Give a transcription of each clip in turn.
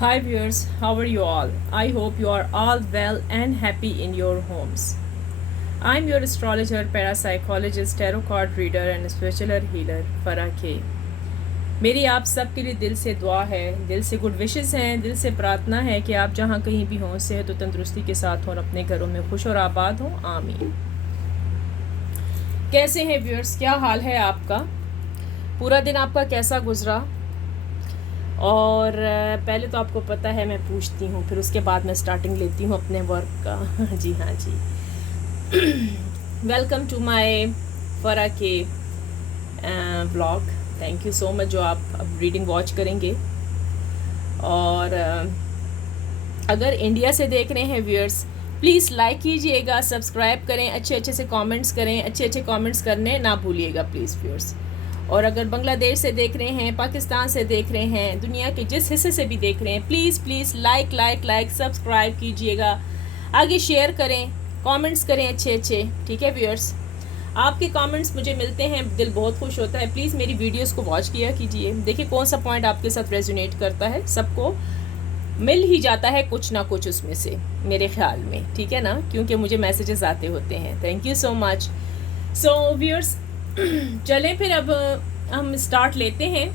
Hi viewers, how are you all? I hope you are all well and happy in your homes. I'm your astrologer, parapsychologist, tarot card reader and spiritual healer Farah K. मेरी आप सब के लिए दिल से दुआ है, दिल से गुड विशेस हैं, दिल से प्रार्थना है कि आप जहाँ कहीं भी हों सेहत और तंदुरुस्ती के साथ हों, अपने घरों में खुश और आबाद हों। आमीन। कैसे हैं व्यूअर्स, क्या हाल है आपका? पूरा दिन आपका कैसा गुजरा? और पहले तो आपको पता है मैं पूछती हूँ, फिर उसके बाद मैं स्टार्टिंग लेती हूँ अपने वर्क का। जी हाँ जी। वेलकम टू माय फरा के vlog. Thank you so much जो आप अब रीडिंग वॉच करेंगे। और अगर इंडिया से देख रहे हैं व्यूअर्स, प्लीज़ लाइक कीजिएगा, सब्सक्राइब करें, अच्छे अच्छे से कमेंट्स करें, अच्छे अच्छे कमेंट्स करने ना भूलिएगा प्लीज़ व्यूअर्स। और अगर बांग्लादेश से देख रहे हैं, पाकिस्तान से देख रहे हैं, दुनिया के जिस हिस्से से भी देख रहे हैं, प्लीज़ प्लीज़ लाइक सब्सक्राइब कीजिएगा, आगे शेयर करें, कमेंट्स करें अच्छे अच्छे। ठीक है व्यूअर्स, आपके कमेंट्स मुझे मिलते हैं, दिल बहुत खुश होता है। प्लीज़ मेरी वीडियोस को वॉच किया कीजिए, देखिए कौन सा पॉइंट आपके साथ रेजोनेट करता है। सबको मिल ही जाता है कुछ ना कुछ उसमें से, मेरे ख्याल में, ठीक है ना, क्योंकि मुझे मैसेजेस आते होते हैं। Thank you so much. So viewers, चलें फिर अब हम स्टार्ट लेते हैं।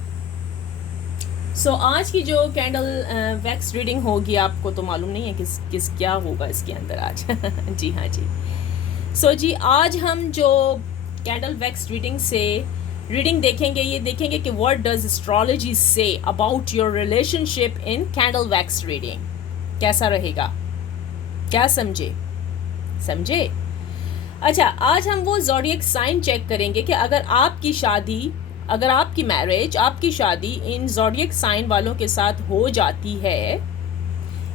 सो आज की जो कैंडल वैक्स रीडिंग होगी, आपको तो मालूम नहीं है किस क्या होगा इसके अंदर आज। जी हाँ जी। सो जी, आज हम जो कैंडल वैक्स रीडिंग से रीडिंग देखेंगे, ये देखेंगे कि what does astrology say about your relationship in candle wax reading. कैसा रहेगा, क्या समझे? अच्छा, आज हम वो ज़ोडिएक साइन चेक करेंगे कि अगर आपकी शादी, अगर आपकी मैरिज, आपकी शादी इन ज़ोडिएक साइन वालों के साथ हो जाती है,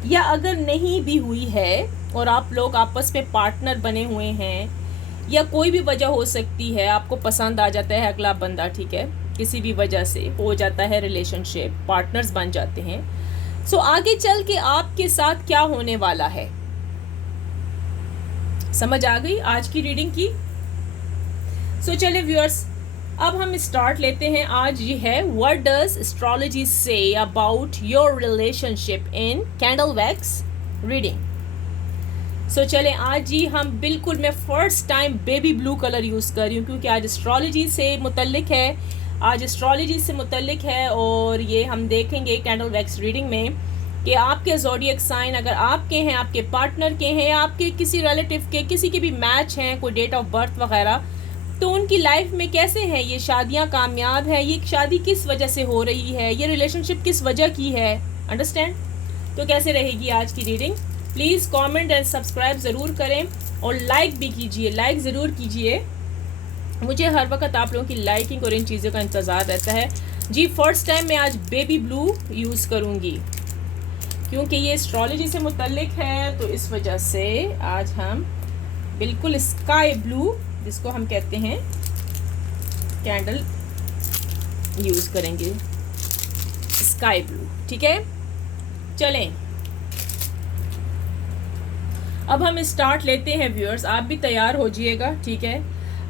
या अगर नहीं भी हुई है और आप लोग आपस में पार्टनर बने हुए हैं, या कोई भी वजह हो सकती है, आपको पसंद आ जाता है अगला बंदा, ठीक है, किसी भी वजह से हो जाता है रिलेशनशिप, पार्टनर्स बन जाते हैं। सो आगे चल के आपके साथ क्या होने वाला है, समझ आ गई आज की रीडिंग की? सो चलिए व्यूअर्स, अब हम स्टार्ट लेते हैं। आज ये है what does astrology say about your relationship in candle wax reading. So चलें, आज ही हम बिल्कुल, मैं first time baby blue colour use कर रही हूँ क्योंकि आज एस्ट्रोलॉजी से मुतल्लिक है, और ये हम देखेंगे कैंडल वैक्स रीडिंग में कि आपके ज़ोडिएक साइन अगर आपके हैं, आपके पार्टनर के हैं, आपके किसी रिलेटिव के, किसी के भी मैच हैं, कोई डेट ऑफ बर्थ वगैरह, तो उनकी लाइफ में कैसे है, ये शादियां कामयाब है, ये शादी किस वजह से हो रही है, ये रिलेशनशिप किस वजह की है, अंडरस्टैंड? तो कैसे रहेगी आज की reading? Please comment and subscribe ज़रूर करें और लाइक भी कीजिए, लाइक ज़रूर कीजिए। मुझे हर वक्त आप लोगों की लाइकिंग और इन चीज़ों का इंतज़ार रहता है जी। फर्स्ट टाइम मैं आज बेबी ब्लू यूज़ करूँगी क्योंकि ये एस्ट्रोलॉजी से मुतल्लिक है, तो इस वजह से आज हम बिल्कुल स्काई ब्लू, जिसको हम कहते हैं, कैंडल यूज़ करेंगे, स्काई ब्लू। ठीक है, चलें अब हम स्टार्ट लेते हैं व्यूअर्स, आप भी तैयार हो जाइएगा, ठीक है।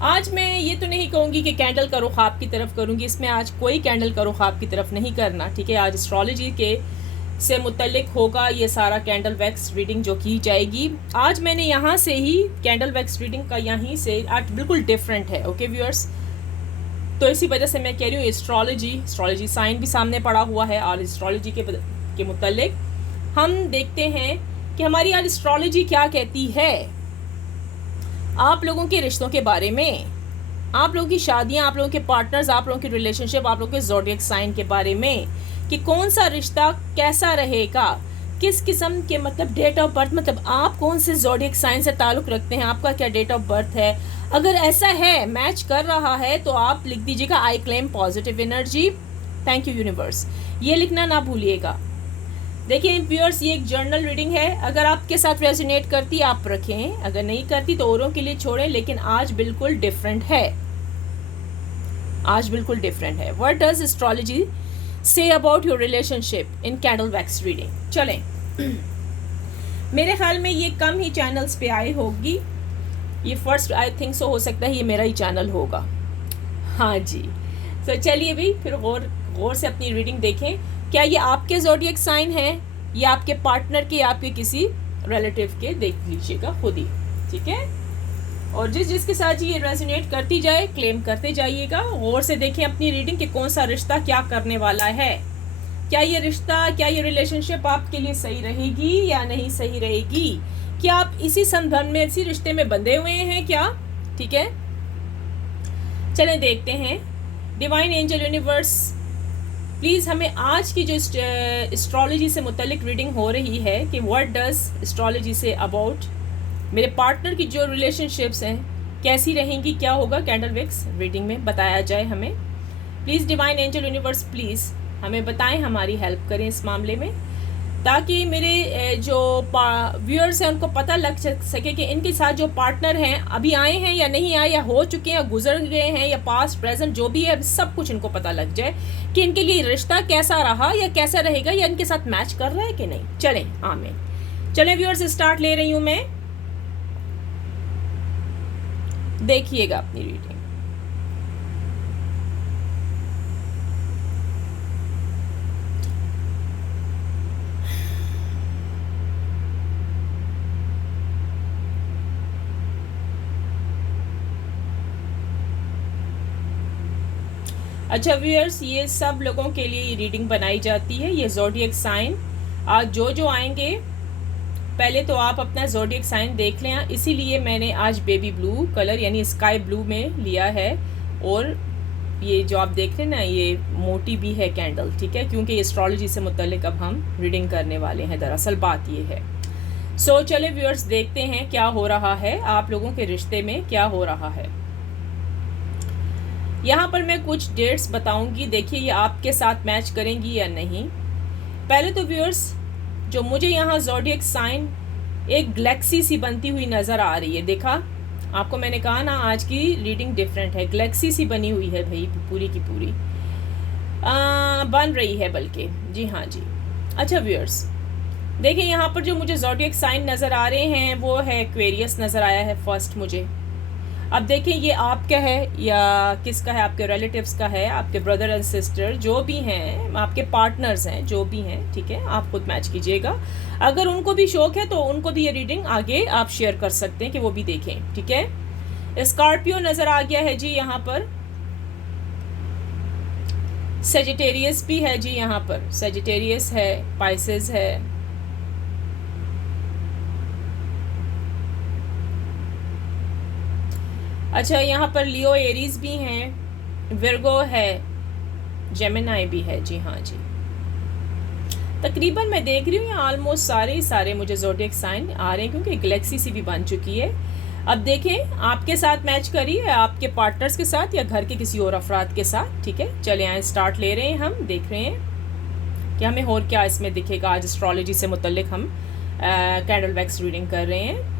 आज मैं ये तो नहीं कहूँगी कि कैंडल का रुख आपकी तरफ करूँगी, इसमें आज कोई कैंडल का रुख आपकी तरफ नहीं करना, ठीक है। आज एस्ट्रोलॉजी के से मुतल्लिक होगा ये सारा कैंडल वैक्स रीडिंग जो की जाएगी। आज मैंने यहाँ से ही कैंडल वैक्स रीडिंग का यहीं से आज बिल्कुल डिफरेंट है, ओके व्यूअर्स। तो इसी वजह से मैं कह रही हूँ एस्ट्रोलॉजी साइन भी सामने पड़ा हुआ है, और एस्ट्रोलॉजी के मुतल्लिक हम देखते हैं कि हमारी आज एस्ट्रोलॉजी क्या कहती है आप लोगों के रिश्तों के बारे में, आप लोगों की शादियाँ, आप लोगों के पार्टनर्स, आप लोगों की रिलेशनशिप, आप लोगों के ज़ोडिएक साइन के बारे में, कि कौन सा रिश्ता कैसा रहेगा, किस किस्म के, मतलब डेट ऑफ बर्थ, मतलब आप कौन से ज़ोडिएक साइन से ताल्लुक़ रखते हैं, आपका क्या डेट ऑफ बर्थ है। अगर ऐसा है, मैच कर रहा है, तो आप लिख दीजिएगा I claim positive energy, thank you universe, ये लिखना ना भूलिएगा। देखिए व्यूअर्स, ये एक जर्नल रीडिंग है, अगर आपके साथ रेजोनेट करती आप रखें, अगर नहीं करती तो औरों के लिए छोड़ें, लेकिन आज बिल्कुल डिफरेंट है, आज बिल्कुल डिफरेंट है। What does astrology say about your relationship in candle wax reading. चलें, मेरे ख्याल में ये कम ही चैनल्स पे आई होगी, ये फर्स्ट आई थिंक सो हो सकता है ये मेरा ही चैनल होगा, हाँ जी। तो चलिए भी फिर गौर से अपनी रीडिंग देखें, क्या ये आपके ज़ोडिएक साइन है, या आपके पार्टनर के या आपके किसी रिलेटिव के, देख लीजिएगा खुद ही, ठीक है। और जिसके साथ ये रेजोनेट करती जाए क्लेम करते जाइएगा। गौर से देखें अपनी रीडिंग कि कौन सा रिश्ता क्या करने वाला है, क्या ये रिश्ता, क्या ये रिलेशनशिप आपके लिए सही रहेगी या नहीं सही रहेगी, क्या आप इसी संबंध में, इसी रिश्ते में बंधे हुए हैं क्या, ठीक है। चलें देखते हैं। डिवाइन एंजल यूनिवर्स प्लीज़ हमें आज की जो एस्ट्रोलॉजी से मुतल्लिक रीडिंग हो रही है कि what does astrology say about मेरे पार्टनर की जो रिलेशनशिप्स हैं कैसी रहेंगी, क्या होगा, कैंडल विक्स रीडिंग में बताया जाए हमें। Please divine angel universe please हमें बताएं, हमारी हेल्प करें इस मामले में, ताकि मेरे जो व्यूअर्स हैं उनको पता लग सके कि इनके साथ जो पार्टनर हैं अभी आए हैं या नहीं आए, या हो चुके हैं या गुजर गए हैं, या पास्ट प्रेजेंट जो भी है सब कुछ इनको पता लग जाए कि इनके लिए रिश्ता कैसा रहा या कैसा रहेगा, या इनके साथ मैच कर रहा है कि नहीं। चलें आमीन। चलें व्यूअर्स स्टार्ट ले रही हूँ मैं, देखिएगा अपनी रीडिंग। अच्छा व्यूअर्स, ये सब लोगों के लिए ये रीडिंग बनाई जाती है। ये ज़ोडिएक साइन आज जो आएंगे, पहले तो आप अपना ज़ोडिएक साइन देख लें, इसीलिए मैंने आज बेबी ब्लू कलर यानी स्काई ब्लू में लिया है। और ये जो आप देख रहे हैं ना, ये मोटी भी है कैंडल, ठीक है, क्योंकि एस्ट्रोलॉजी से मुतल्लिक अब हम रीडिंग करने वाले हैं। दरअसल बात ये है। सो चले व्यूअर्स देखते हैं क्या हो रहा है, आप लोगों के रिश्ते में क्या हो रहा है। यहाँ पर मैं कुछ डेट्स बताऊंगी, देखिए ये आपके साथ मैच करेंगी या नहीं। पहले तो व्यूअर्स जो मुझे यहाँ ज़ोडिएक साइन एक गैलेक्सी सी बनती हुई नज़र आ रही है, देखा आपको मैंने कहा ना आज की रीडिंग डिफरेंट है, गैलेक्सी सी बनी हुई है भाई, पूरी की पूरी बन रही है बल्कि, जी हाँ जी। अच्छा व्यूअर्स देखिए यहाँ पर जो मुझे ज़ोडिएक साइन नज़र आ रहे हैं वो है एक्वेरियस नज़र आया है फर्स्ट मुझे। अब देखें ये आपका है या किसका है, आपके रिलेटिव्स का है, आपके ब्रदर एंड सिस्टर जो भी हैं, आपके पार्टनर्स हैं जो भी हैं, ठीक है, आप खुद मैच कीजिएगा। अगर उनको भी शौक है तो उनको भी ये रीडिंग आगे आप शेयर कर सकते हैं कि वो भी देखें, ठीक है। स्कॉर्पियो नज़र आ गया है जी यहाँ पर, सेजिटेरियस भी है जी यहाँ पर, सेजिटेरियस है, पाइसेस है, अच्छा यहाँ पर लियो एरीज भी हैं, विर्गो है, जेमिनाई भी है, जी हाँ जी। तकरीबन मैं देख रही हूँ ऑलमोस्ट सारे मुझे ज़ोडिएक साइन आ रहे हैं, क्योंकि गैलेक्सी सी भी बन चुकी है। अब देखें आपके साथ मैच करिए, आपके पार्टनर्स के साथ या घर के किसी और अफराद के साथ, ठीक है। चले आए स्टार्ट ले रहे हैं, हम देख रहे हैं कि हमें और क्या इसमें दिखेगा। आज एस्ट्रोलॉजी से मुतल्लिक हम कैंडल वैक्स रीडिंग कर रहे हैं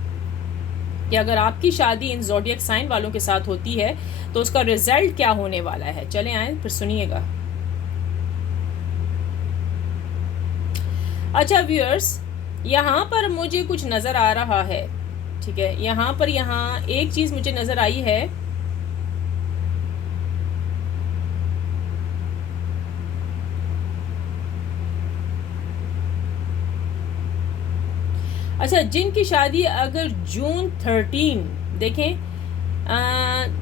कि अगर आपकी शादी इन ज़ोडिएक साइन वालों के साथ होती है तो उसका रिजल्ट क्या होने वाला है। चले आए फिर सुनिएगा। अच्छा व्यूअर्स यहाँ पर मुझे कुछ नज़र आ रहा है, ठीक है, यहाँ पर एक चीज़ मुझे नज़र आई है, अच्छा जिनकी शादी अगर जून 13 देखें,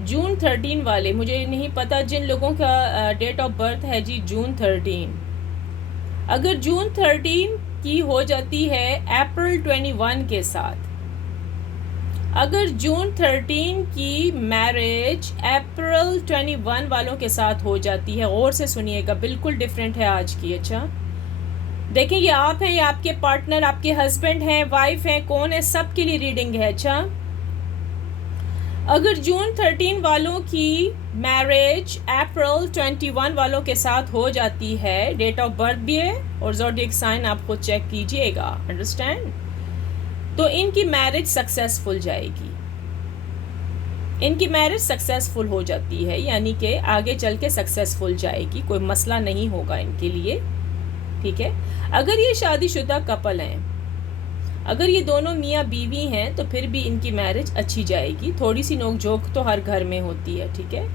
जून 13 वाले, मुझे नहीं पता जिन लोगों का डेट ऑफ बर्थ है जी जून 13, अगर जून 13 की हो जाती है अप्रैल 21 के साथ, अगर जून 13 की मैरिज अप्रैल 21 वालों के साथ हो जाती है, और से सुनिएगा बिल्कुल डिफरेंट है आज की। अच्छा देखें ये आप हैं या आपके पार्टनर, आपके हस्बैंड हैं, वाइफ हैं, कौन है, सबके लिए रीडिंग है। अच्छा अगर जून 13 वालों की मैरिज अप्रैल 21 वालों के साथ हो जाती है, डेट ऑफ बर्थ भी है और ज़ोडिएक साइन आप खुद चेक कीजिएगा, अंडरस्टैंड, तो इनकी मैरिज सक्सेसफुल जाएगी, इनकी मैरिज सक्सेसफुल हो जाती है, यानी कि आगे चल के सक्सेसफुल जाएगी, कोई मसला नहीं होगा इनके लिए, ठीक है। अगर ये शादीशुदा कपल हैं, अगर ये दोनों मियाँ बीवी हैं, तो फिर भी इनकी मैरिज अच्छी जाएगी, थोड़ी सी नोक-झोंक तो हर घर में होती है, ठीक है।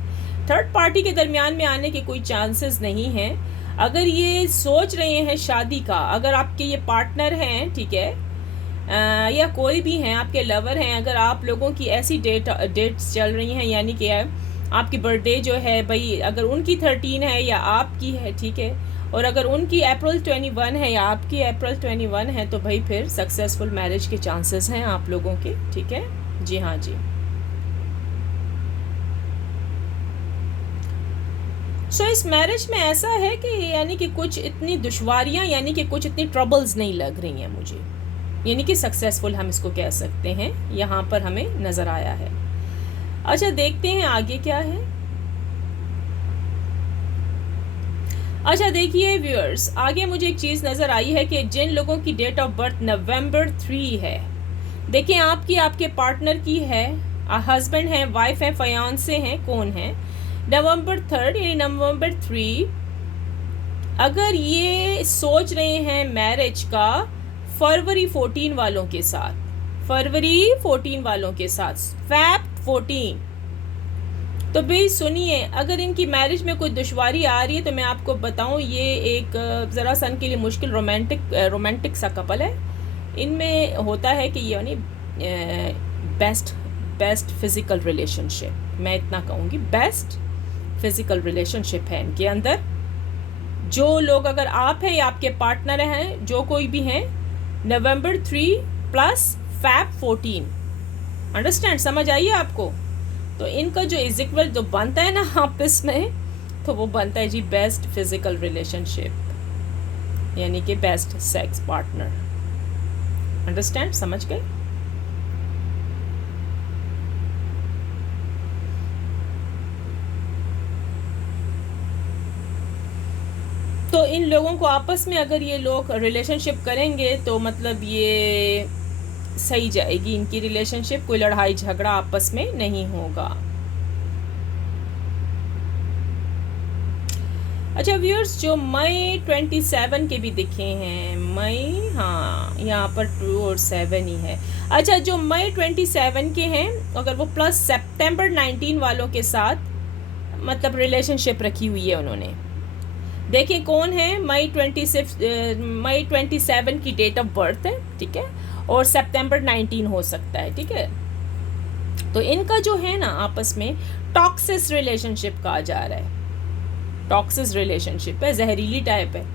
थर्ड पार्टी के दरमियान में आने के कोई चांसेस नहीं हैं। अगर ये सोच रहे हैं शादी का, अगर आपके ये पार्टनर हैं, ठीक है, या कोई भी हैं आपके लवर हैं, अगर आप लोगों की ऐसी डेट्स चल रही हैं, यानी कि आपकी बर्थडे जो है भाई, अगर उनकी 13 है या आपकी है, ठीक है, और अगर उनकी अप्रैल 21 है या आपकी अप्रैल 21 है, तो भाई फिर सक्सेसफुल मैरिज के चांसेस हैं आप लोगों के, ठीक है। जी हाँ जी। सो इस मैरिज में ऐसा है कि यानी कि कुछ इतनी दुश्वारियाँ, यानी कि कुछ इतनी ट्रबल्स नहीं लग रही हैं मुझे, यानी कि सक्सेसफुल हम इसको कह सकते हैं, यहाँ पर हमें नज़र आया है। अच्छा देखते हैं आगे क्या है। अच्छा देखिए व्यूअर्स, आगे मुझे एक चीज़ नज़र आई है कि जिन लोगों की डेट ऑफ बर्थ नवंबर 3 है, देखिए आपकी आपके पार्टनर की है, हस्बैंड है, वाइफ है, फयांसे हैं, कौन है, नवंबर 3 यानी नवंबर 3, अगर ये सोच रहे हैं मैरिज का फरवरी 14 वालों के साथ, फरवरी 14 वालों के साथ, फैब 14, तो भाई सुनिए, अगर इनकी मैरिज में कोई दुश्वारी आ रही है तो मैं आपको बताऊं, ये एक ज़रा सन के लिए मुश्किल रोमांटिक सा कपल है। इनमें होता है कि ये यानी बेस्ट फिज़िकल रिलेशनशिप, मैं इतना कहूँगी, बेस्ट फिज़िकल रिलेशनशिप है इनके अंदर। जो लोग, अगर आप हैं या आपके पार्टनर हैं, जो कोई भी हैं, नवंबर 3 प्लस फैब 14, अंडरस्टैंड, समझ आइए आपको। तो इनका जो इज इक्वल जो बनता है ना आपस में, तो वो बनता है जी बेस्ट फिजिकल रिलेशनशिप, यानी कि बेस्ट सेक्स पार्टनर, अंडरस्टैंड, समझ गए। तो इन लोगों को आपस में अगर ये लोग रिलेशनशिप करेंगे तो मतलब ये सही जाएगी इनकी रिलेशनशिप, कोई लड़ाई झगड़ा आपस में नहीं होगा। अच्छा व्यूअर्स, जो मई 27 के भी दिखे हैं, मई, हाँ यहाँ पर 2 और 7 ही है। अच्छा जो मई 27 के हैं, अगर वो प्लस सितंबर 19 वालों के साथ मतलब रिलेशनशिप रखी हुई है उन्होंने, देखिए कौन है, मई 27 की डेट ऑफ बर्थ है, ठीक है, और सितंबर 19 हो सकता है, ठीक है। तो इनका जो है ना आपस में टॉक्सिस रिलेशनशिप कहा जा रहा है, टॉक्सिस रिलेशनशिप है, जहरीली टाइप है,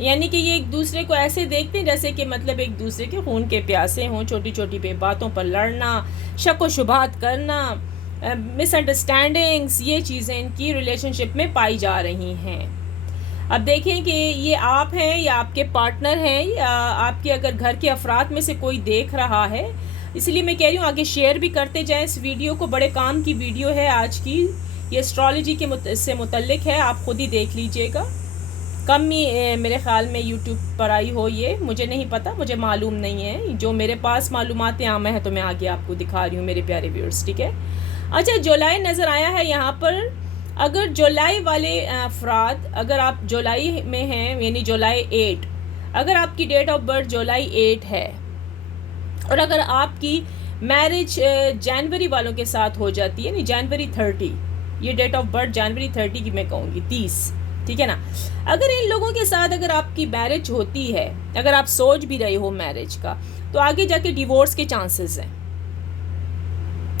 यानी कि ये एक दूसरे को ऐसे देखते हैं जैसे कि मतलब एक दूसरे के खून के प्यासे हों, छोटी छोटी बातों पर लड़ना, शक व शुबहात करना, मिसअंडरस्टैंडिंग्स, ये चीज़ें इनकी रिलेशनशिप में पाई जा रही हैं। अब देखें कि ये आप हैं या आपके पार्टनर हैं या आपके अगर घर के अफराद में से कोई देख रहा है, इसलिए मैं कह रही हूँ आगे शेयर भी करते जाएं इस वीडियो को, बड़े काम की वीडियो है आज की, ये एस्ट्रोलॉजी के से मुतल्लिक है, आप खुद ही देख लीजिएगा। कम ही मेरे ख्याल में यूट्यूब पर आई हो, ये मुझे नहीं पता, मुझे मालूम नहीं है, जो मेरे पास मालूमात आम है तो मैं आगे आपको दिखा रही हूँ मेरे प्यारे व्यूअर्स, ठीक है। अच्छा जुलाई नज़र आया है यहाँ पर, अगर जुलाई वाले अफराद, अगर आप जुलाई में हैं यानी जुलाई 8, अगर आपकी डेट ऑफ बर्थ जुलाई 8 है और अगर आपकी मैरिज जनवरी वालों के साथ हो जाती है, यानी जनवरी 30, ये डेट ऑफ बर्थ जनवरी 30 की मैं कहूँगी, 30, ठीक है ना। अगर इन लोगों के साथ अगर आपकी मैरिज होती है, अगर आप सोच भी रहे हो मैरिज का, तो आगे जाके डिवोर्स के चांसेस हैं,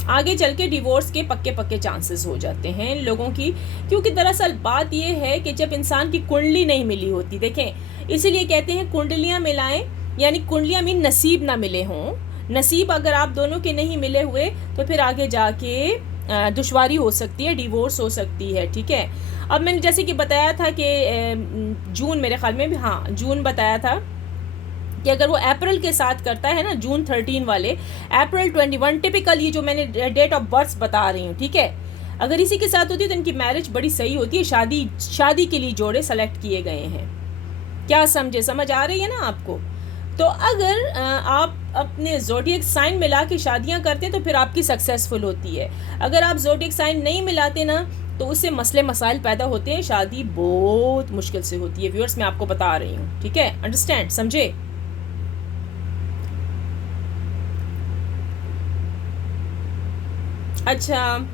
आगे चल के डिवोर्स के पक्के चांसेस हो जाते हैं इन लोगों की, क्योंकि दरअसल बात ये है कि जब इंसान की कुंडली नहीं मिली होती, देखें इसीलिए कहते हैं कुंडलियां मिलाएं, यानी कुंडलियां मीन नसीब ना मिले हों, नसीब अगर आप दोनों के नहीं मिले हुए तो फिर आगे जाके दुश्वारी हो सकती है, डिवोर्स हो सकती है, ठीक है। अब मैंने जैसे कि बताया था कि जून, मेरे ख्याल में भी हाँ जून बताया था कि अगर वो अप्रैल के साथ करता है ना, जून 13 वाले, अप्रैल 21, टिपिकल ये जो मैंने डेट ऑफ बर्थ बता रही हूँ, ठीक है, अगर इसी के साथ होती है तो इनकी मैरिज बड़ी सही होती है, शादी के लिए जोड़े सेलेक्ट किए गए हैं, क्या समझे, समझ आ रही है ना आपको। तो अगर आप अपने ज़ोडिएक साइन मिला के शादियाँ करते हैं तो फिर आपकी सक्सेसफुल होती है, अगर आप ज़ोडिएक साइन नहीं मिलाते ना तो उससे मसले मसाइल पैदा होते हैं, शादी बहुत मुश्किल से होती है। व्यूअर्स मैं आपको बता रही हूँ, ठीक है, अंडरस्टैंड, समझे। अच्छा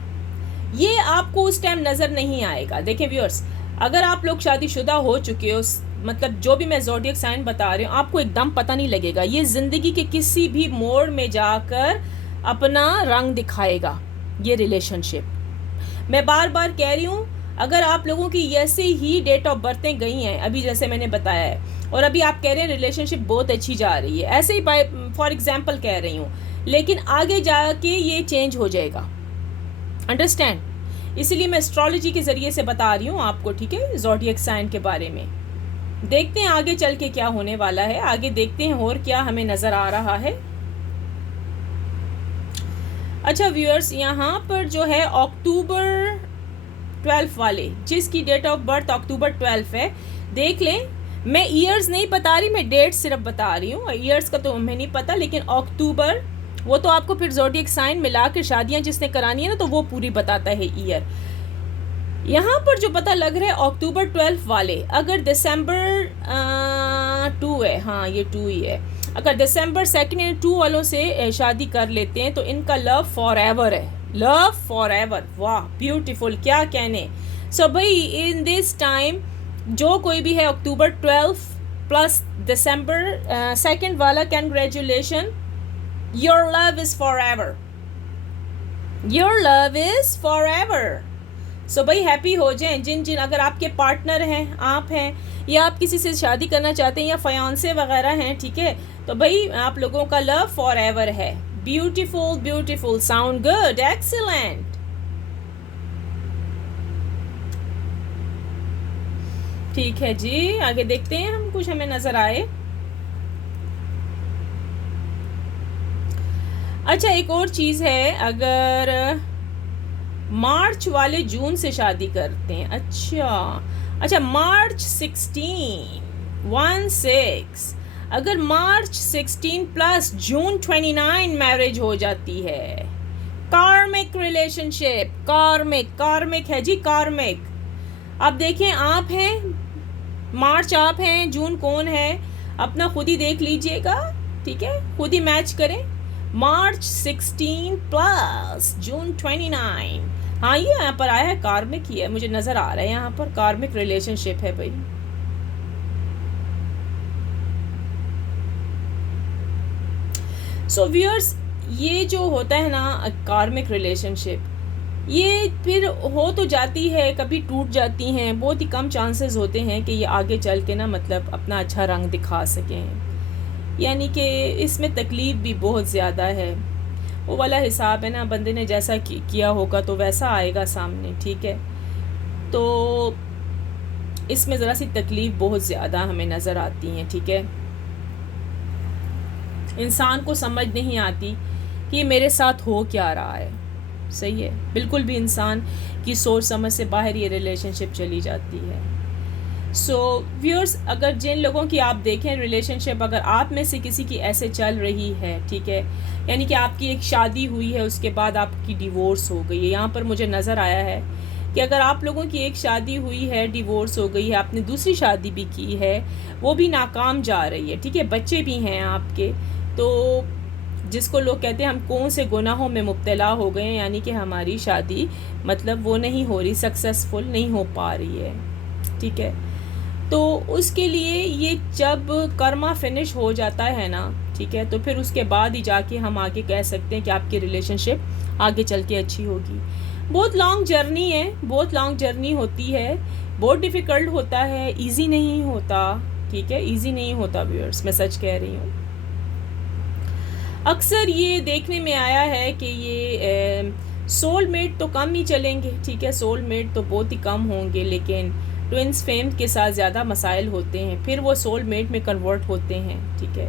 ये आपको उस टाइम नज़र नहीं आएगा, देखिए व्यूअर्स, अगर आप लोग शादीशुदा हो चुके हो, मतलब जो भी मैं ज़ोडिएक साइन बता रही हूँ, आपको एकदम पता नहीं लगेगा। ये ज़िंदगी के किसी भी मोड़ में जाकर अपना रंग दिखाएगा ये रिलेशनशिप। मैं बार बार कह रही हूँ, अगर आप लोगों की ऐसे ही डेट ऑफ बर्थें गई हैं अभी जैसे मैंने बताया है, और अभी आप कह रहे हैं रिलेशनशिप बहुत अच्छी जा रही है, ऐसे ही बाय फॉर एग्जांपल कह रही हूँ, लेकिन आगे जाके ये चेंज हो जाएगा। अंडरस्टैंड? इसलिए मैं एस्ट्रोलॉजी के ज़रिए से बता रही हूँ आपको, ठीक है, ज़ोडिएक साइन के बारे में। देखते हैं आगे चल के क्या होने वाला है, आगे देखते हैं और क्या हमें नज़र आ रहा है। अच्छा व्यूअर्स, यहाँ पर जो है अक्टूबर 12 वाले, जिसकी डेट ऑफ बर्थ अक्टूबर 12 है, देख लें। मैं ईयर्स नहीं बता रही, मैं डेट सिर्फ बता रही हूँ, ईयर्स का तो हमें नहीं पता, लेकिन अक्टूबर वो तो आपको फिर ज़ोडिएक साइन मिला के शादियाँ जिसने करानी है ना, तो वो पूरी बताता है ईयर। यहाँ पर जो पता लग रहा है अक्टूबर 12 वाले, अगर दिसंबर 2 है, हाँ ये 2 ही है, अगर दिसंबर 2 या 2 वालों से शादी कर लेते हैं तो इनका लव फॉर एवर है, लव फॉर एवर। वाह ब्यूटीफुल, क्या कहने। सो भाई इन दिस टाइम जो कोई भी है अक्टूबर 12 प्लस दिसंबर 2 वाला, congratulation, your love is forever, your love is forever. So भाई हैप्पी हो जाएं जिन अगर आपके पार्टनर हैं, आप हैं, या आप किसी से शादी करना चाहते हैं, या फयांसे वगैरह हैं, ठीक है, तो भाई आप लोगों का लव फॉर एवर है। Beautiful beautiful, sound good, excellent. ठीक है जी, आगे देखते हैं हम, कुछ हमें नजर आए। अच्छा एक और चीज़ है, अगर मार्च वाले जून से शादी करते हैं, अच्छा मार्च 16 अगर मार्च 16 प्लस जून 29 मैरिज हो जाती है, कार्मिक रिलेशनशिप, कार्मिक है जी, कार्मिक। अब देखें, आप हैं मार्च, आप हैं जून, कौन है, अपना खुद ही देख लीजिएगा, ठीक है, खुद ही मैच करें। मार्च 16 प्लस जून 29, हाँ ये यहाँ पर आया है, कार्मिक ही है, मुझे नज़र आ रहा है यहाँ पर कार्मिक रिलेशनशिप है भाई। सो व्यूअर्स, ये जो होता है ना कार्मिक रिलेशनशिप, ये फिर हो तो जाती है, कभी टूट जाती हैं, बहुत ही कम चांसेस होते हैं कि ये आगे चल के ना मतलब अपना अच्छा रंग दिखा सकें, यानी कि इसमें तकलीफ़ भी बहुत ज़्यादा है। वो वाला हिसाब है ना, बंदे ने जैसा किया होगा तो वैसा आएगा सामने, ठीक है, तो इसमें ज़रा सी तकलीफ़ बहुत ज़्यादा हमें नज़र आती हैं, ठीक है। इंसान को समझ नहीं आती कि मेरे साथ हो क्या रहा है, सही है, बिल्कुल भी इंसान की सोच समझ से बाहर ये रिलेशनशिप चली जाती है। सो व्यूअर्स, अगर जिन लोगों की आप देखें रिलेशनशिप, अगर आप में से किसी की ऐसे चल रही है, ठीक है, यानी कि आपकी एक शादी हुई है, उसके बाद आपकी डिवोर्स हो गई है, यहाँ पर मुझे नज़र आया है कि अगर आप लोगों की एक शादी हुई है, डिवोर्स हो गई है, आपने दूसरी शादी भी की है, वो भी नाकाम जा रही है, ठीक है, बच्चे भी हैं आपके, तो जिसको लोग कहते हैं हम कौन से गुनाहों में मुब्तला हो गए, यानी कि हमारी शादी मतलब वो नहीं हो रही, सक्सेसफुल नहीं हो पा रही है, ठीक है, तो उसके लिए ये जब कर्मा फिनिश हो जाता है ना, ठीक है, तो फिर उसके बाद ही जाके हम आगे कह सकते हैं कि आपकी रिलेशनशिप आगे चल के अच्छी होगी। बहुत लॉन्ग जर्नी है, बहुत लॉन्ग जर्नी होती है, बहुत डिफ़िकल्ट होता है, इजी नहीं होता, ठीक है, इजी नहीं होता व्यूअर्स, मैं सच कह रही हूँ। अक्सर ये देखने में आया है कि ये सोलमेट तो कम ही चलेंगे, ठीक है, सोलमेट तो बहुत ही कम होंगे, लेकिन ट्विंस फेम के साथ ज़्यादा मसाइल होते हैं, फिर वो सोलमेट में कन्वर्ट होते हैं, ठीक है,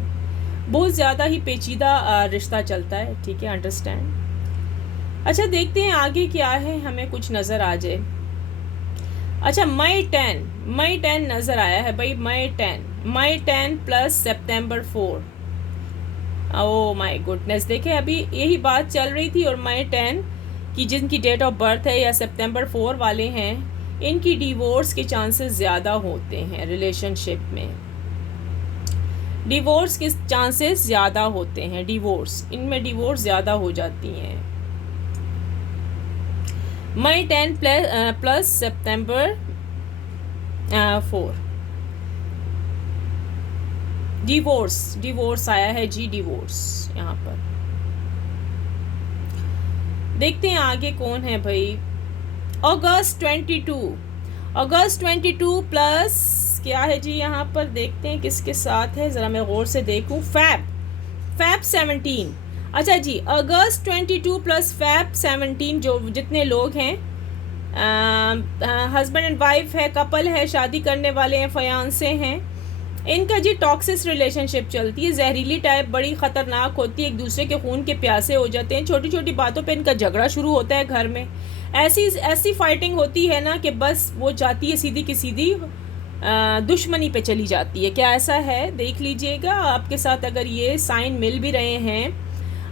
बहुत ज़्यादा ही पेचीदा रिश्ता चलता है, ठीक है, अंडरस्टैंड। अच्छा देखते हैं आगे क्या है, हमें कुछ नज़र आ जाए। अच्छा मई 10 नज़र आया है भाई, मई 10 plus September 4, oh my goodness. देखें अभी यही बात चल रही थी, और मई 10 की जिनकी डेट ऑफ बर्थ है या सितंबर 4 वाले हैं, इनकी डिवोर्स के चांसेस ज़्यादा होते हैं, रिलेशनशिप में डिवोर्स के चांसेस ज़्यादा होते हैं, इनमें डिवोर्स ज़्यादा हो जाती हैं। मई 10 प्लस सितंबर 4 डिवोर्स आया है जी, डिवोर्स। यहाँ पर देखते हैं आगे कौन है भाई। अगस्त 22 प्लस क्या है जी, यहाँ पर देखते हैं किसके साथ है, ज़रा मैं गौर से देखूँ। फैब 17। अच्छा जी, अगस्त 22 प्लस फैब 17, जो जितने लोग हैं, हस्बैंड एंड वाइफ है, कपल है, शादी करने वाले हैं, फयांसे हैं, इनका जी टॉक्सिस रिलेशनशिप चलती है, जहरीली टाइप, बड़ी ख़तरनाक होती है, एक दूसरे के खून के प्यासे हो जाते हैं, छोटी छोटी बातों पे इनका झगड़ा शुरू होता है घर में, ऐसी फाइटिंग होती है ना कि बस वो जाती है सीधी की सीधी दुश्मनी पे चली जाती है। क्या ऐसा है? देख लीजिएगा आपके साथ अगर ये साइन मिल भी रहे हैं,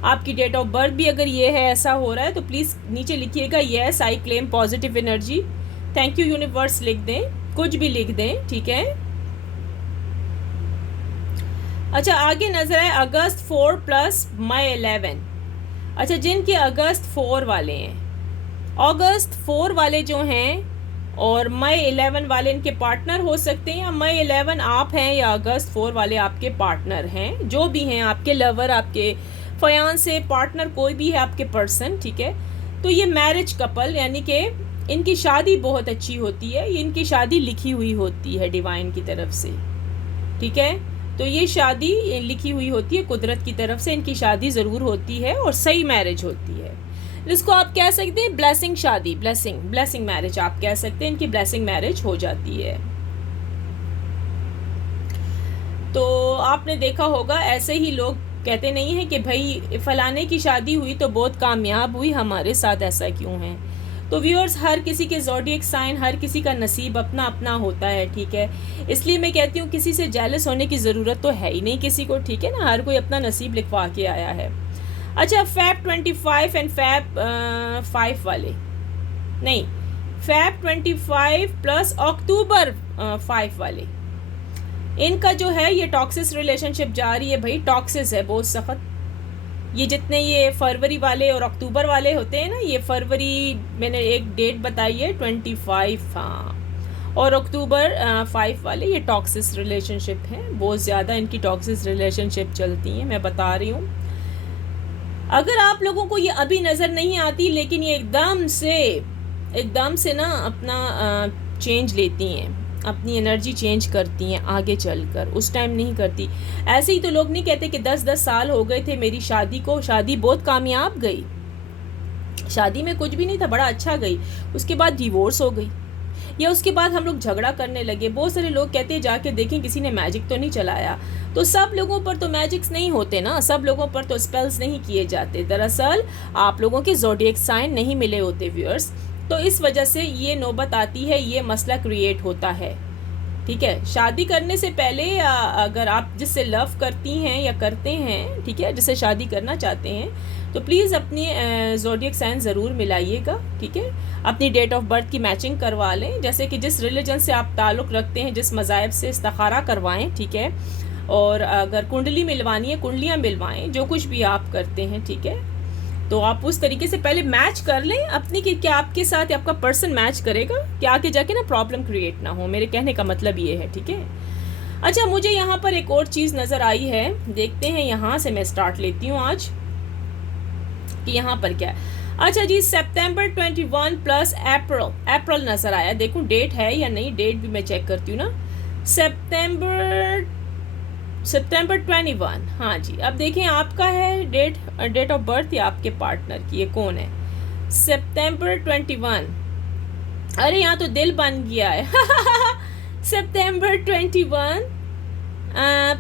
आपकी डेट ऑफ बर्थ भी अगर ये है, ऐसा हो रहा है, तो प्लीज़ नीचे लिखिएगा yes I claim positive energy, thank you universe लिख दें, कुछ भी लिख दें, ठीक है। अच्छा, आगे नजर है अगस्त 4 प्लस मई 11। अच्छा, जिनके अगस्त 4 वाले हैं, अगस्त 4 वाले जो हैं और मई 11 वाले इनके पार्टनर हो सकते हैं, या मई 11 आप हैं या अगस्त 4 वाले आपके पार्टनर हैं, जो भी हैं, आपके लवर, आपके फयांसे, पार्टनर, कोई भी है आपके पर्सन, ठीक है। तो ये मैरिज कपल, यानी कि इनकी शादी बहुत अच्छी होती है, ये इनकी शादी लिखी हुई होती है डिवाइन की तरफ से, ठीक है। तो ये शादी लिखी हुई होती है कुदरत की तरफ से, इनकी शादी ज़रूर होती है और सही मैरिज होती है। इसको आप कह सकते हैं ब्लेसिंग शादी, ब्लेसिंग मैरिज आप कह सकते हैं, इनकी ब्लेसिंग मैरिज हो जाती है। तो आपने देखा होगा ऐसे ही लोग कहते नहीं हैं कि भाई फलाने की शादी हुई तो बहुत कामयाब हुई, हमारे साथ ऐसा क्यों है। तो व्यूअर्स, हर किसी के ज़ोडिएक साइन, हर किसी का नसीब अपना अपना होता है, ठीक है। इसलिए मैं कहती हूँ किसी से जेलस होने की ज़रूरत तो है ही नहीं किसी को, ठीक है ना, हर कोई अपना नसीब लिखवा के आया है। अच्छा, फैब 25 एंड फैब 5 वाले, नहीं, फैब 25 प्लस अक्टूबर 5 वाले, इनका जो है ये टॉक्सिस रिलेशनशिप जा रही है भाई, टॉक्सिस है बहुत सख्त। ये जितने ये फरवरी वाले और अक्टूबर वाले होते हैं ना, ये फरवरी मैंने एक डेट बताई है 25, हाँ, और अक्टूबर 5 वाले ये टॉक्सिस रिलेशनशिप हैं, बहुत ज़्यादा इनकी टॉक्सिस रिलेशनशिप चलती हैं, मैं बता रही हूँ। अगर आप लोगों को ये अभी नज़र नहीं आती, लेकिन ये एकदम से ना अपना चेंज लेती हैं, अपनी एनर्जी चेंज करती हैं आगे चलकर, उस टाइम नहीं करती। ऐसे ही तो लोग नहीं कहते कि 10-10 साल हो गए थे मेरी शादी को, शादी बहुत कामयाब गई, शादी में कुछ भी नहीं था, बड़ा अच्छा गई, उसके बाद डिवोर्स हो गई, या उसके बाद हम लोग झगड़ा करने लगे। बहुत सारे लोग कहते हैं जाके देखें किसी ने मैजिक तो नहीं चलाया। तो सब लोगों पर तो मैजिक्स नहीं होते ना, सब लोगों पर तो स्पेल्स नहीं किए जाते। दरअसल आप लोगों के ज़ोडिएक साइन नहीं मिले होते व्यूअर्स, तो इस वजह से ये नौबत आती है, ये मसला क्रिएट होता है, ठीक है। शादी करने से पहले, या अगर आप जिससे लव करती हैं या करते हैं, ठीक है, जिससे शादी करना चाहते हैं, तो प्लीज़ अपनी ज़ोडिएक साइन ज़रूर मिलाइएगा, ठीक है। अपनी डेट ऑफ बर्थ की मैचिंग करवा लें, जैसे कि जिस रिलीजन से आप ताल्लुक़ रखते हैं, जिस मज़ाहब से, इस्तिखारा करवाएं, ठीक है। और अगर कुंडली मिलवानी है, कुंडलियाँ मिलवाएं, जो कुछ भी आप करते हैं, ठीक है। तो आप उस तरीके से पहले मैच कर लें अपनी, कि क्या आपके साथ आपका पर्सन मैच करेगा, कि आगे जाके ना प्रॉब्लम क्रिएट ना हो, मेरे कहने का मतलब ये है, ठीक है। अच्छा, मुझे यहाँ पर एक और चीज़ नज़र आई है, देखते हैं, यहाँ से मैं स्टार्ट लेती हूँ आज कि यहाँ पर क्या है। अच्छा जी, सितंबर 21 प्लस अप्रैल नज़र आया, देखूँ डेट है या नहीं, डेट भी मैं चेक करती हूँ ना। सितंबर 21, हाँ जी। अब देखें आपका है डेट ऑफ बर्थ या आपके पार्टनर की, ये कौन है। सितंबर 21, अरे यहाँ तो दिल बन गया है सितंबर 21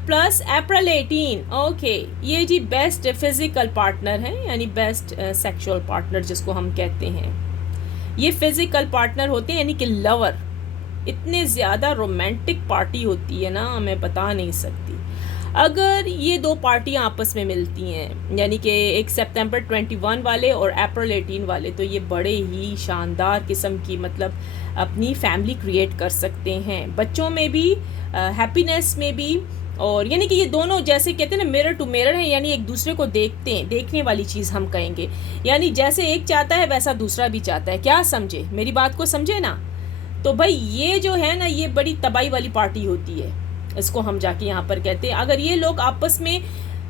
प्लस अप्रैल 18, ओके। ये जी बेस्ट फिजिकल पार्टनर हैं, यानी बेस्ट सेक्सुअल पार्टनर जिसको हम कहते हैं। ये फिजिकल पार्टनर होते हैं, यानी कि लवर। इतने ज़्यादा रोमांटिक पार्टी होती है ना, मैं बता नहीं सकती। अगर ये दो पार्टियां आपस में मिलती हैं, यानी कि एक सितंबर 21 वाले और अप्रैल 18 वाले, तो ये बड़े ही शानदार किस्म की, मतलब अपनी फैमिली क्रिएट कर सकते हैं, बच्चों में भी, हैप्पीनेस में भी। और यानी कि ये दोनों जैसे कहते हैं ना, मिरर टू मिरर हैं, यानी एक दूसरे को देखते हैं, देखने वाली चीज़ हम कहेंगे, यानी जैसे एक चाहता है वैसा दूसरा भी चाहता है। क्या समझे, मेरी बात को समझे ना। तो भाई ये जो है ना, ये बड़ी तबाही वाली पार्टी होती है, इसको हम जाके यहाँ पर कहते हैं। अगर ये लोग आपस में,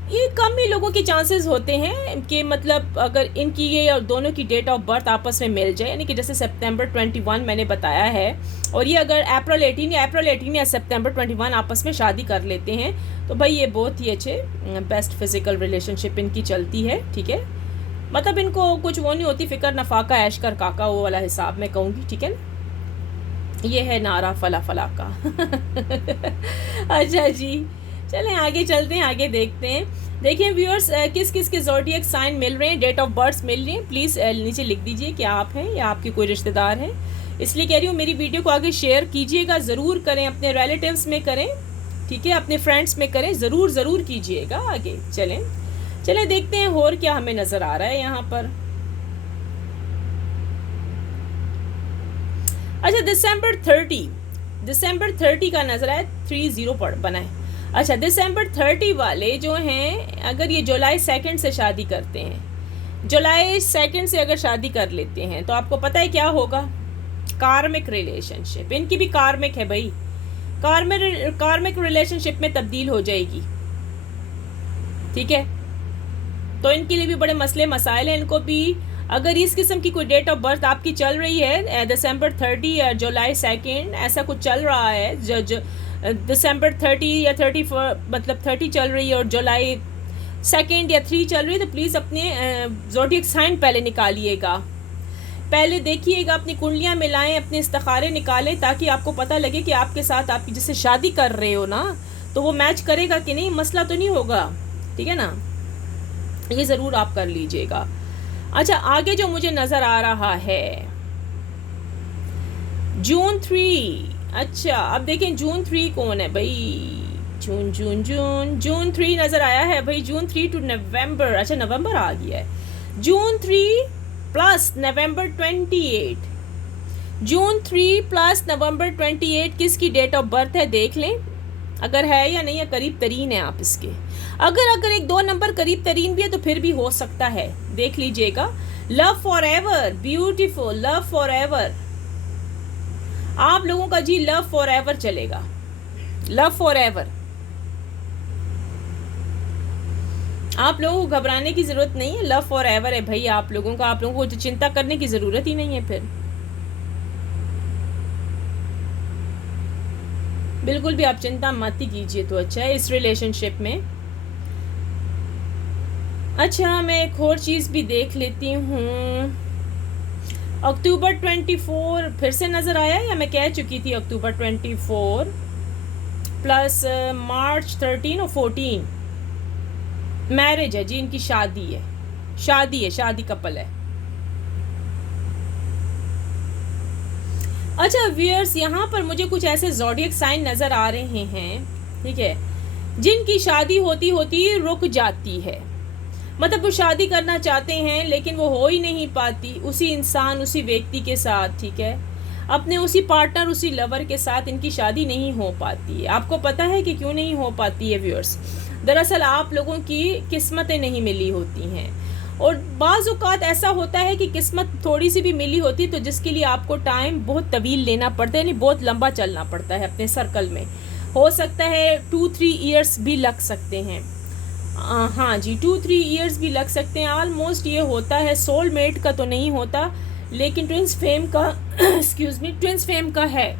ये कम ही लोगों के चांसेस होते हैं कि मतलब अगर इनकी ये दोनों की डेट ऑफ बर्थ आपस में मिल जाए, यानी कि जैसे सितंबर 21 मैंने बताया है, और ये अगर अप्रैल 18 या सितंबर 21 आपस में शादी कर लेते हैं, तो भाई ये बहुत ही अच्छे बेस्ट फिजिकल रिलेशनशिप इनकी चलती है, ठीक है। मतलब इनको कुछ वो नहीं होती फिक्र नफाका ऐश कर काका, वो वाला हिसाब मैं कहूँगी, ठीक है ना। ये है नारा फला फला का। अच्छा जी, चलें आगे चलते हैं, आगे देखते हैं। देखिए व्यूअर्स, किस किस के ज़ोडिएक साइन मिल रहे हैं, डेट ऑफ बर्थ मिल रही हैं, प्लीज़ नीचे लिख दीजिए कि आप हैं या आपके कोई रिश्तेदार हैं। इसलिए कह रही हूँ मेरी वीडियो को आगे शेयर कीजिएगा, ज़रूर करें, अपने रिलेटिव्स में करें, ठीक है, अपने फ्रेंड्स में करें, ज़रूर कीजिएगा। आगे चलें देखते हैं और क्या हमें नज़र आ रहा है यहाँ पर। अच्छा, दिसंबर 30 का नज़र आया, 30 बना है। अच्छा, दिसंबर 30 वाले जो हैं, अगर ये जुलाई 2 से शादी करते हैं, जुलाई 2 से अगर शादी कर लेते हैं, तो आपको पता है क्या होगा, कार्मिक रिलेशनशिप, इनकी भी कार्मिक है भाई, कार्मिक रिलेशनशिप में तब्दील हो जाएगी, ठीक है। तो इनके लिए भी बड़े मसले मसाइल हैं, इनको भी अगर इस किस्म की कोई डेट ऑफ बर्थ आपकी चल रही है, दिसंबर 30 या जुलाई 2 ऐसा कुछ चल रहा है, जो दिसंबर 30 या 34 मतलब 30 चल रही है और जुलाई 2 या 3 चल रही है, तो प्लीज़ अपने ज़ोडिएक साइन पहले निकालिएगा, पहले देखिएगा, अपनी कुंडलियाँ मिलाएं, अपने इस्तिखारे निकालें, ताकि आपको पता लगे कि आपके साथ आपकी जिससे शादी कर रहे हो ना, तो वो मैच करेगा कि नहीं, मसला तो नहीं होगा, ठीक है ना। ये ज़रूर आप कर लीजिएगा। अच्छा, आगे जो मुझे नज़र आ रहा है जून 3। अच्छा, अब देखें जून 3 कौन है भाई, जून 3 नज़र आया है भाई, जून 3 टू नवंबर। अच्छा, नवंबर आ गया है, जून 3 प्लस नवंबर 28, जून 3 प्लस नवंबर 28 किसकी डेट ऑफ बर्थ है, देख लें अगर है या नहीं, या करीब तरीन है आप इसके। अगर 1-2 नंबर करीब तरीन भी है तो फिर भी हो सकता है, देख लीजिएगा। Love for ever, beautiful, love for ever, आप लोगों का जी लव फॉर एवर चलेगा, लव फॉर एवर। आप लोगों को घबराने की जरूरत नहीं है, लव फॉर एवर है भाई आप लोगों का, आप लोगों को तो चिंता करने की जरूरत ही नहीं है फिर, बिल्कुल भी आप चिंता मत ही कीजिए, तो अच्छा है इस रिलेशनशिप में। अच्छा, मैं एक और चीज़ भी देख लेती हूँ, अक्टूबर 24 फिर से नज़र आया, या मैं कह चुकी थी अक्टूबर 24 प्लस मार्च 13 और 14 मैरिज है जी, इनकी शादी है, शादी कपल है। अच्छा व्यूअर्स, यहाँ पर मुझे कुछ ऐसे ज़ोडिएक साइन नज़र आ रहे हैं, ठीक है, जिनकी शादी होती रुक जाती है, मतलब वो शादी करना चाहते हैं लेकिन वो हो ही नहीं पाती उसी इंसान, उसी व्यक्ति के साथ, ठीक है, अपने उसी पार्टनर, उसी लवर के साथ इनकी शादी नहीं हो पाती है। आपको पता है कि क्यों नहीं हो पाती है व्यूअर्स? दरअसल आप लोगों की किस्मतें नहीं मिली होती हैं, और बाज़ औक़ात ऐसा होता है कि किस्मत थोड़ी सी भी मिली होती तो जिसके लिए आपको टाइम बहुत तवील लेना पड़ता है, यानी बहुत लंबा चलना पड़ता है अपने सर्कल में, हो सकता है 2-3 ईयर्स भी लग सकते हैं, हाँ जी 2-3 ईयर्स भी लग सकते हैं ऑलमोस्ट। ये होता है, सोलमेट का तो नहीं होता, लेकिन ट्विंस फेम का एक्सक्यूज़ मी, ट्विंस फेम का है,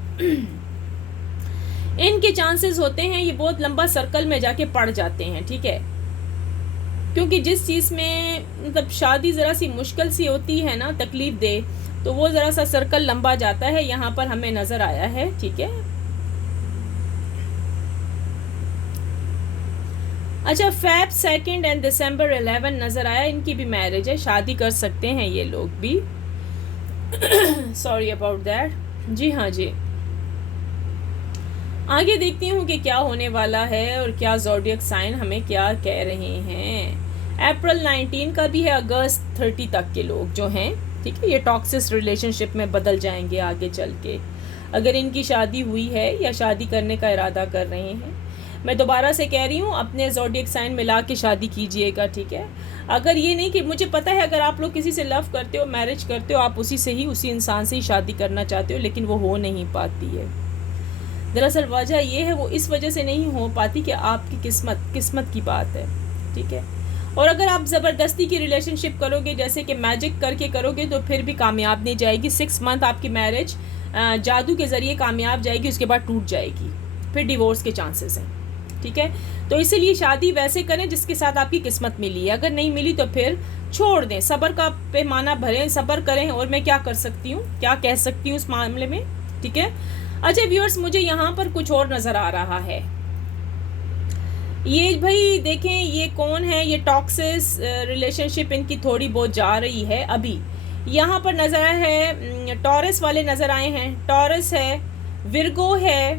इनके चांसेस होते हैं, ये बहुत लंबा सर्कल में जाके पड़ जाते हैं, ठीक है, क्योंकि जिस चीज़ में मतलब शादी ज़रा सी मुश्किल सी होती है ना, तकलीफ दे, तो वो ज़रा सा सर्कल लंबा जाता है, यहाँ पर हमें नज़र आया है, ठीक है। अच्छा, Feb 2 एंड December 11 नज़र आया, इनकी भी मैरिज है, शादी कर सकते हैं ये लोग भी, सॉरी अबाउट दैट, जी हाँ जी। आगे देखती हूँ कि क्या होने वाला है और क्या ज़ोडिएक साइन हमें क्या कह रहे हैं। अप्रैल 19 का भी है, अगस्त 30 तक के लोग जो हैं, ठीक है, ये टॉक्सिक रिलेशनशिप में बदल जाएंगे आगे चल के, अगर इनकी शादी हुई है या शादी करने का इरादा कर रहे हैं। मैं दोबारा से कह रही हूँ, अपने ज़ोडिएक साइन मिला के शादी कीजिएगा, ठीक है। अगर ये नहीं कि मुझे पता है अगर आप लोग किसी से लव करते हो, मैरिज करते हो, आप उसी से ही, उसी इंसान से ही शादी करना चाहते हो, लेकिन वो हो नहीं पाती है। दरअसल वजह ये है, वो इस वजह से नहीं हो पाती कि आपकी किस्मत की बात है, ठीक है। और अगर आप ज़बरदस्ती की रिलेशनशिप करोगे, जैसे कि मैजिक करके करोगे, तो फिर भी कामयाब नहीं जाएगी। 6 मंथ आपकी मैरिज जादू के ज़रिए कामयाब जाएगी, उसके बाद टूट जाएगी, फिर डिवोर्स के चांसेस हैं, ठीक है। तो इसीलिए शादी वैसे करें जिसके साथ आपकी किस्मत मिली है। अगर नहीं मिली तो फिर छोड़ दें, सब्र का पैमाना भरें, सब्र करें। और मैं क्या कर सकती हूँ, क्या कह सकती हूँ उस मामले में, ठीक है। अच्छा व्यूअर्स, मुझे यहाँ पर कुछ और नज़र आ रहा है। ये भाई देखें, ये कौन है, ये टॉक्सिस रिलेशनशिप इनकी थोड़ी बहुत जा रही है। अभी यहाँ पर नज़र आया है, टॉरस वाले नज़र आए हैं। टॉरस है, विर्गो है,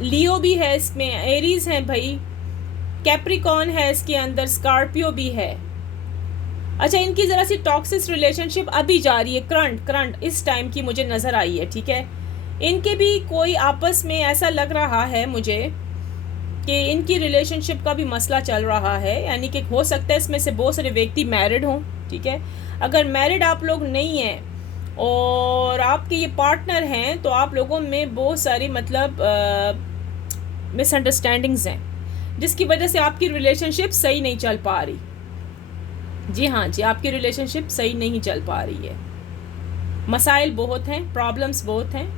लियो भी है इसमें, एरीज है भाई, कैप्रिकॉन है इसके अंदर, स्कॉर्पियो भी है। अच्छा, इनकी ज़रा सी टॉक्सिस रिलेशनशिप अभी जा रही है, करंट इस टाइम की मुझे नज़र आई है, ठीक है। इनके भी कोई आपस में ऐसा लग रहा है मुझे कि इनकी रिलेशनशिप का भी मसला चल रहा है, यानी कि हो सकता है इसमें से बहुत सारे व्यक्ति मैरिड हों, ठीक है। अगर मैरिड आप लोग नहीं हैं और आपके ये पार्टनर हैं, तो आप लोगों में बहुत सारी मतलब मिसअंडरस्टैंडिंग्स हैं, जिसकी वजह से आपकी रिलेशनशिप सही नहीं चल पा रही। जी हाँ जी, आपकी रिलेशनशिप सही नहीं चल पा रही है। मसाइल बहुत हैं, प्रॉब्लम्स बहुत हैं,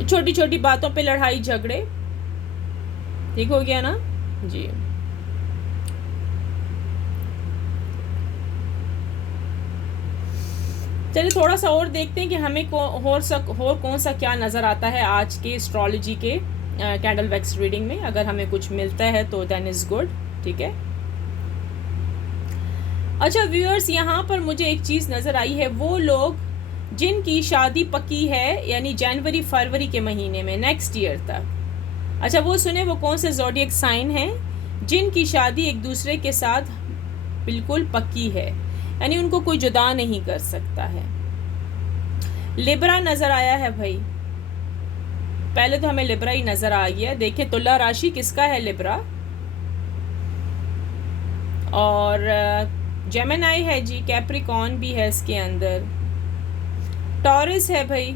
छोटी छोटी बातों पे लड़ाई झगड़े, ठीक हो गया ना जी। चलिए थोड़ा सा और देखते हैं कि हमें और कौन सा क्या नज़र आता है आज के एस्ट्रोलॉजी के कैंडल वैक्स रीडिंग में। अगर हमें कुछ मिलता है तो देन इज़ गुड, ठीक है। अच्छा व्यूअर्स, यहाँ पर मुझे एक चीज़ नज़र आई है, वो लोग जिनकी शादी पक्की है, यानी जनवरी फरवरी के महीने में, नेक्स्ट ईयर तक। अच्छा वो सुने, वो कौन से ज़ोडिएक साइन हैं जिनकी शादी एक दूसरे के साथ बिल्कुल पक्की है, यानी उनको कोई जुदा नहीं कर सकता है। लिब्रा नज़र आया है भाई, पहले तो हमें लिब्रा ही नज़र आ गया। देखिए तुला राशि किसका है, लिब्रा, और जेमिनी है जी, कैप्रिकॉन भी है इसके अंदर, टॉरस है भाई,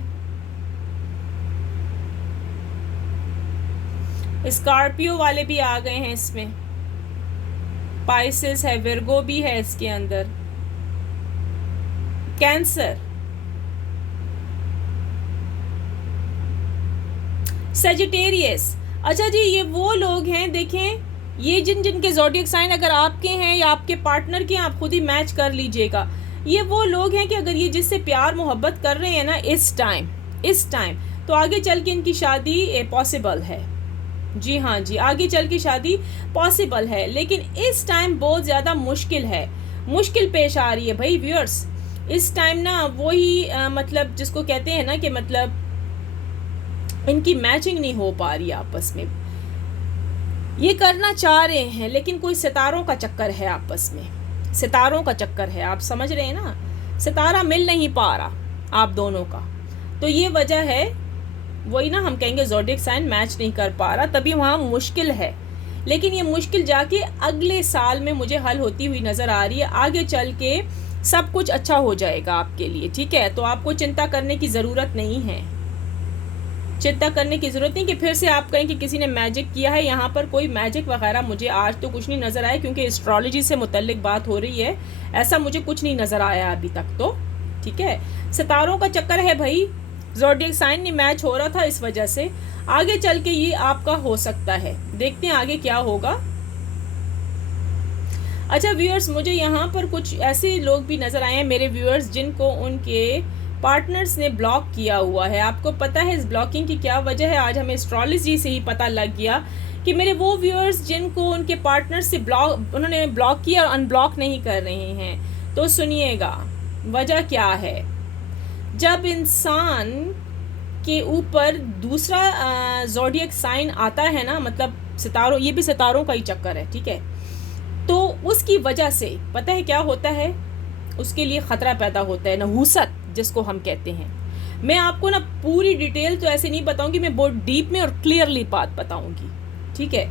स्कॉर्पियो वाले भी आ गए हैं इसमें, पाइसेस है, विर्गो भी है इसके अंदर, कैंसर, सजिटेरियस। अच्छा जी, ये वो लोग हैं, देखें ये जिनके ज़ोडिएक साइन अगर आपके हैं या आपके पार्टनर के हैं, आप खुद ही मैच कर लीजिएगा। ये वो लोग हैं कि अगर ये जिससे प्यार मोहब्बत कर रहे हैं ना इस टाइम, तो आगे चल के इनकी शादी पॉसिबल है। जी हाँ जी, आगे चल के शादी पॉसिबल है, लेकिन इस टाइम बहुत ज़्यादा मुश्किल पेश आ रही है भाई व्यूअर्स। इस टाइम ना वही मतलब जिसको कहते हैं ना कि मतलब इनकी मैचिंग नहीं हो पा रही आपस में। ये करना चाह रहे हैं लेकिन कोई सितारों का चक्कर है आपस में, सितारों का चक्कर है, आप समझ रहे हैं ना, सितारा मिल नहीं पा रहा आप दोनों का। तो ये वजह है, वही ना हम कहेंगे ज़ोडिएक साइन मैच नहीं कर पा रहा, तभी वहाँ मुश्किल है। लेकिन ये मुश्किल जाके अगले साल में मुझे हल होती हुई नज़र आ रही है। आगे चल के सब कुछ अच्छा हो जाएगा आपके लिए, ठीक है। तो आपको चिंता करने की ज़रूरत नहीं है, चिंता करने की ज़रूरत नहीं कि फिर से आप कहें कि किसी ने मैजिक किया है। यहाँ पर कोई मैजिक वगैरह मुझे आज तो कुछ नहीं नज़र आया, क्योंकि एस्ट्रोलॉजी से मुतल्लिक बात हो रही है, ऐसा मुझे कुछ नहीं नज़र आया अभी तक तो, ठीक है। सितारों का चक्कर है भाई, ज़ोडिएक साइन नहीं मैच हो रहा था, इस वजह से आगे चल के ये आपका हो सकता है। देखते हैं आगे क्या होगा। अच्छा व्यूअर्स, मुझे यहाँ पर कुछ ऐसे लोग भी नज़र आए हैं मेरे व्यूअर्स जिनको उनके पार्टनर्स ने ब्लॉक किया हुआ है। आपको पता है इस ब्लॉकिंग की क्या वजह है? आज हमें एस्ट्रोलॉजी से ही पता लग गया कि मेरे वो व्यूअर्स जिनको उनके पार्टनर्स से उन्होंने ब्लॉक किया और अनब्लॉक नहीं कर रहे हैं। तो सुनिएगा वजह क्या है। जब इंसान के ऊपर दूसरा ज़ोडिएक साइन आता है ना, मतलब सितारों, ये भी सितारों का ही चक्कर है, ठीक है, तो उसकी वजह से पता है क्या होता है, उसके लिए ख़तरा पैदा होता है, नहूसत जिसको हम कहते हैं। मैं आपको ना पूरी डिटेल तो ऐसे नहीं बताऊंगी, मैं बहुत डीप में और क्लियरली बात बताऊंगी, ठीक है।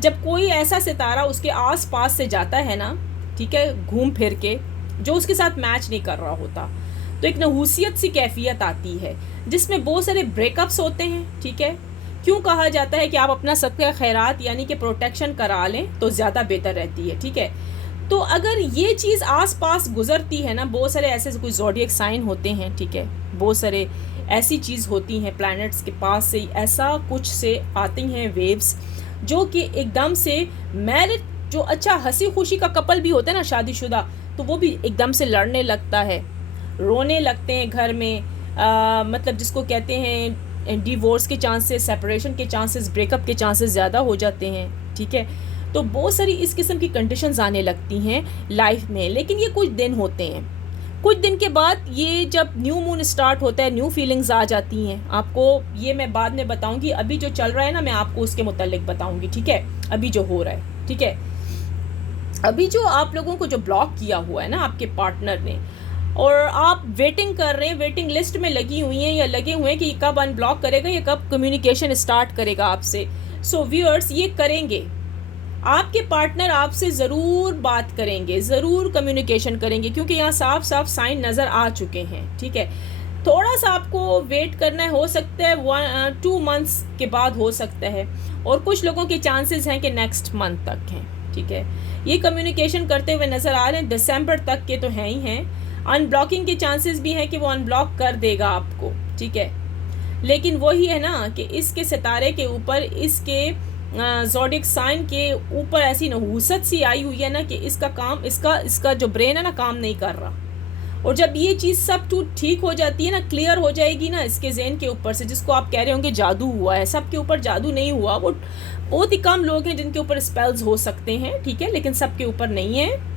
जब कोई ऐसा सितारा उसके आस पास से जाता है ना, ठीक है, घूम फिर के, जो उसके साथ मैच नहीं कर रहा होता, तो एक नहूसियत सी कैफियत आती है जिसमें बहुत सारे ब्रेकअप्स होते हैं, ठीक है। क्यों कहा जाता है कि आप अपना सदका खैरात यानी कि प्रोटेक्शन करा लें तो ज़्यादा बेहतर रहती है, ठीक है। तो अगर ये चीज़ आस पास गुजरती है ना, बहुत सारे ऐसे कोई ज़ोडिएक साइन होते हैं, ठीक है, बहुत सारे ऐसी चीज़ होती हैं प्लैनेट्स के पास से ऐसा कुछ से आती हैं वेव्स, जो कि एकदम से मैरिड, जो अच्छा हंसी खुशी का कपल भी होता है ना शादीशुदा, तो वो भी एकदम से लड़ने लगता है, रोने लगते हैं घर में, मतलब जिसको कहते हैं डिवोर्स के चांसेस, सेपरेशन के चांसेस, ब्रेकअप के चांसेस ज़्यादा हो जाते हैं, ठीक है। तो बहुत सारी इस किस्म की कंडीशंस आने लगती हैं लाइफ में, लेकिन ये कुछ दिन होते हैं। कुछ दिन के बाद ये जब न्यू मून स्टार्ट होता है, न्यू फीलिंग्स आ जाती हैं आपको, ये मैं बाद में बताऊंगी। अभी जो चल रहा है ना, मैं आपको उसके मुतालिक बताऊंगी, ठीक है, अभी जो हो रहा है, ठीक है। अभी जो आप लोगों को जो ब्लॉक किया हुआ है ना आपके पार्टनर ने, और आप वेटिंग कर रहे हैं, वेटिंग लिस्ट में लगी हुई हैं या लगे हुए हैं कि कब अनब्लॉक करेगा या कब कम्युनिकेशन स्टार्ट करेगा आपसे। सो व्यूअर्स, ये करेंगे, आपके पार्टनर आपसे ज़रूर बात करेंगे, ज़रूर कम्युनिकेशन करेंगे, क्योंकि यहाँ साफ साफ साइन नज़र आ चुके हैं, ठीक है। थोड़ा सा आपको वेट करना है, हो सकता है 2 मंथ्स के बाद हो सकता है, और कुछ लोगों के चांसेस हैं कि नेक्स्ट मंथ तक हैं, ठीक है। ये कम्युनिकेशन करते हुए नज़र आ रहे हैं, दिसंबर तक के तो हैं ही हैं। अनब्लॉकिंग के चांसेस भी हैं कि वो अनब्लॉक कर देगा आपको, ठीक है। लेकिन वही है ना कि इसके सितारे के ऊपर, इसके ज़ोडिएक साइन के ऊपर ऐसी नहूसत सी आई हुई है ना कि इसका काम, इसका जो ब्रेन है ना काम नहीं कर रहा। और जब ये चीज़ सब ठीक हो जाती है ना, क्लियर हो जाएगी ना इसके ज़हन के ऊपर से, जिसको आप कह रहे होंगे जादू हुआ है, सबके ऊपर जादू नहीं हुआ, वो बहुत ही कम लोग हैं जिनके ऊपर स्पेल्स हो सकते हैं, ठीक है, लेकिन सबके ऊपर नहीं है।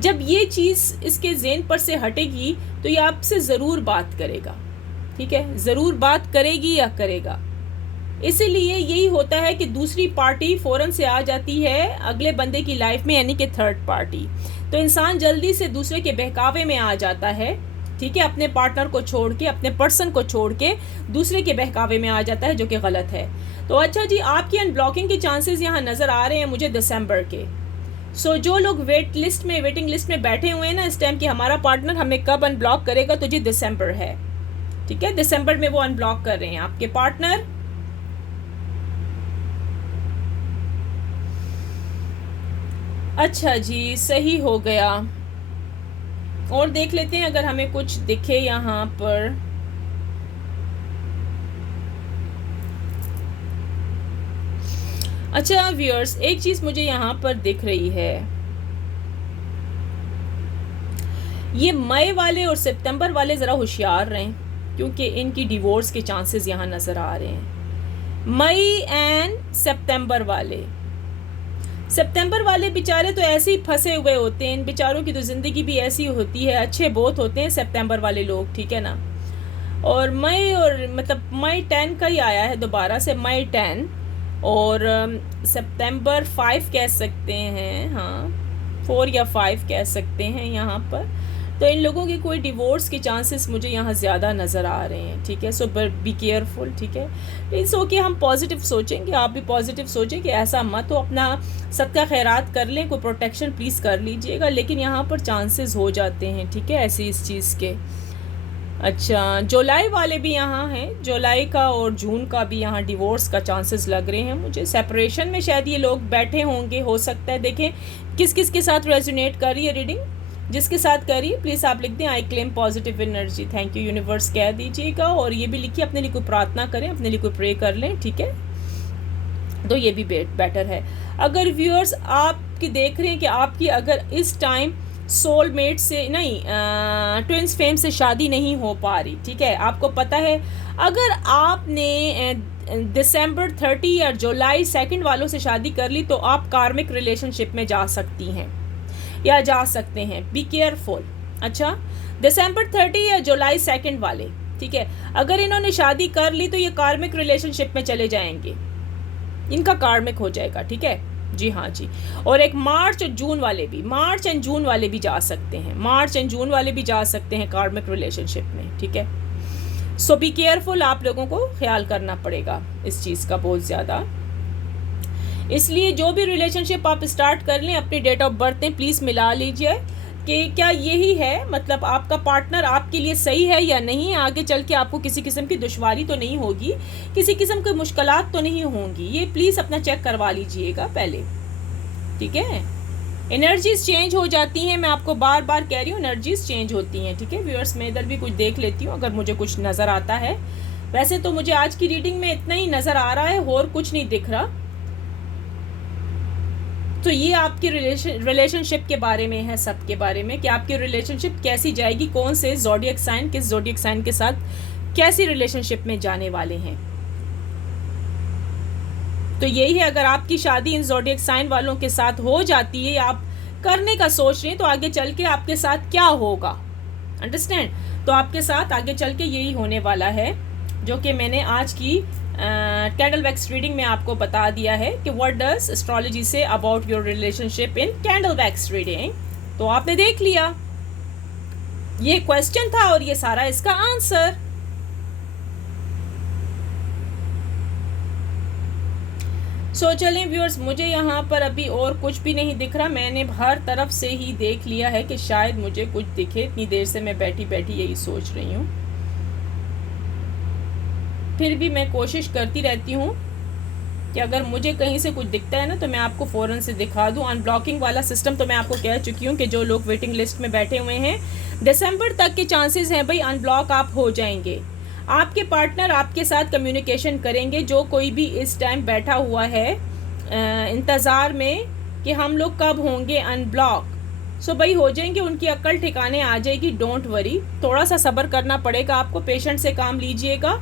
जब ये चीज़ इसके ज़हन पर से हटेगी तो ये आपसे ज़रूर बात करेगा, ठीक है, ज़रूर बात करेगी या करेगा। इसीलिए यही होता है कि दूसरी पार्टी फ़ौरन से आ जाती है अगले बंदे की लाइफ में, यानी कि थर्ड पार्टी। तो इंसान जल्दी से दूसरे के बहकावे में आ जाता है, ठीक है, अपने पार्टनर को छोड़ के, अपने पर्सन को छोड़ के दूसरे के बहकावे में आ जाता है, जो कि गलत है। तो अच्छा जी, आपकी अनब्लॉकिंग के चांसेस यहाँ नज़र आ रहे हैं मुझे दिसंबर के। सो जो लोग वेटिंग लिस्ट में बैठे हुए हैं ना इस टाइम कि हमारा पार्टनर हमें कब अनब्लॉक करेगा, तो जी दिसंबर है, ठीक है, दिसंबर में वो अनब्लॉक कर रहे हैं आपके पार्टनर। अच्छा जी, सही हो गया। और देख लेते हैं अगर हमें कुछ दिखे यहाँ पर। अच्छा व्यूअर्स, एक चीज़ मुझे यहाँ पर दिख रही है, ये मई वाले और सितंबर वाले ज़रा होशियार रहें, क्योंकि इनकी डिवोर्स के चांसेस यहाँ नज़र आ रहे हैं। मई एंड सितंबर वाले बेचारे तो ऐसे ही फंसे हुए होते हैं, इन बेचारों की तो ज़िंदगी भी ऐसी होती है, अच्छे बहुत होते हैं सितंबर वाले लोग, ठीक है ना। और मई, और मतलब मई 10 का ही आया है दोबारा से, मई 10 और सितंबर 5 कह सकते हैं, हाँ 4 या 5 कह सकते हैं यहाँ पर। तो इन लोगों के कोई डिवोर्स के चांसेस मुझे यहाँ ज़्यादा नज़र आ रहे हैं, ठीक है। सो बी केयरफुल, ठीक है। इट्स ओके, हम पॉजिटिव सोचेंगे, आप भी पॉजिटिव सोचें कि ऐसा मत हो, अपना सदका खैरात कर लें, कोई प्रोटेक्शन प्लीज़ कर लीजिएगा, लेकिन यहाँ पर चांसेस हो जाते हैं, ठीक है, ऐसी इस चीज़ के। अच्छा, जुलाई वाले भी यहाँ हैं, जुलाई का और जून का भी यहाँ डिवोर्स का चांसेस लग रहे हैं मुझे। सेपरेशन में शायद ये लोग बैठे होंगे, हो सकता है। देखें किस किस के साथ रेजोनेट कर रही है रीडिंग, जिसके साथ कर रही है प्लीज़ आप लिख दें I claim positive energy, thank you universe कह दीजिएगा। और ये भी लिखिए अपने लिए कोई प्रार्थना करें, अपने लिए कोई प्रे कर लें, ठीक है, तो ये भी बेटर है। अगर व्यूअर्स आपकी देख रहे हैं कि आपकी अगर इस टाइम सोलमेट से नहीं, ट्विंस फेम से शादी नहीं हो पा रही, ठीक है, आपको पता है अगर आपने दिसंबर 30 या जुलाई 2 वालों से शादी कर ली तो आप कार्मिक रिलेशनशिप में जा सकती हैं या जा सकते हैं, बी केयरफुल। अच्छा, दिसंबर 30 या जुलाई 2 वाले, ठीक है, अगर इन्होंने शादी कर ली तो ये कार्मिक रिलेशनशिप में चले जाएंगे, इनका कार्मिक हो जाएगा, ठीक है। जी हाँ जी। और एक मार्च और जून वाले भी, मार्च एंड जून वाले भी जा सकते हैं, मार्च एंड जून वाले भी जा सकते हैं कार्मिक रिलेशनशिप में, ठीक है। सो बी केयरफुल, आप लोगों को ख्याल करना पड़ेगा इस चीज़ का बहुत ज़्यादा। इसलिए जो भी रिलेशनशिप आप स्टार्ट कर लें अपनी डेट ऑफ बर्थ में प्लीज़ मिला लीजिए कि क्या यही है, मतलब आपका पार्टनर आपके लिए सही है या नहीं, आगे चल के आपको किसी किस्म की दुश्वारी तो नहीं होगी, किसी किस्म की मुश्किलात तो नहीं होंगी, ये प्लीज़ अपना चेक करवा लीजिएगा पहले, ठीक है। एनर्जीज चेंज हो जाती हैं, मैं आपको बार बार कह रही हूँ, एनर्जीज चेंज होती हैं, ठीक है व्यूअर्स। मैं इधर भी कुछ देख लेती हूँ अगर मुझे कुछ नज़र आता है। वैसे तो मुझे आज की रीडिंग में इतना ही नज़र आ रहा है, और कुछ नहीं दिख रहा। तो ये आपकी रिलेशनशिप के बारे में है, सबके बारे में, कि आपकी रिलेशनशिप कैसी जाएगी, कौन से ज़ोडिएक साइन किस ज़ोडिएक साइन के साथ कैसी रिलेशनशिप में जाने वाले हैं। तो यही है, अगर आपकी शादी इन ज़ोडिएक साइन वालों के साथ हो जाती है या आप करने का सोच रहे हैं, तो आगे चल के आपके साथ क्या होगा, अंडरस्टैंड। तो आपके साथ आगे चल के यही होने वाला है, जो कि मैंने आज की कैंडल वैक्स रीडिंग में आपको बता दिया है कि what does astrology say about your relationship in candle wax reading. तो आपने देख लिया, ये क्वेश्चन था और ये सारा इसका आंसर। सो चलें व्यूअर्स, मुझे यहाँ पर अभी और कुछ भी नहीं दिख रहा, मैंने हर तरफ से ही देख लिया है कि शायद मुझे कुछ दिखे। इतनी देर से मैं बैठी बैठी यही सोच रही हूँ, फिर भी मैं कोशिश करती रहती हूँ कि अगर मुझे कहीं से कुछ दिखता है ना तो मैं आपको फ़ौरन से दिखा दूँ। अनब्लॉकिंग वाला सिस्टम तो मैं आपको कह चुकी हूँ कि जो लोग वेटिंग लिस्ट में बैठे हुए हैं, दिसंबर तक के चांसेस हैं भाई अनब्लॉक आप हो जाएंगे। आपके पार्टनर आपके साथ कम्युनिकेशन करेंगे, जो कोई भी इस टाइम बैठा हुआ है इंतज़ार में कि हम लोग कब होंगे अनब्लॉक, सो भाई हो जाएंगे, उनकी अक्ल ठिकाने आ जाएगी। डोंट वरी, थोड़ा सा सब्र करना पड़ेगा आपको, पेशेंट से काम लीजिएगा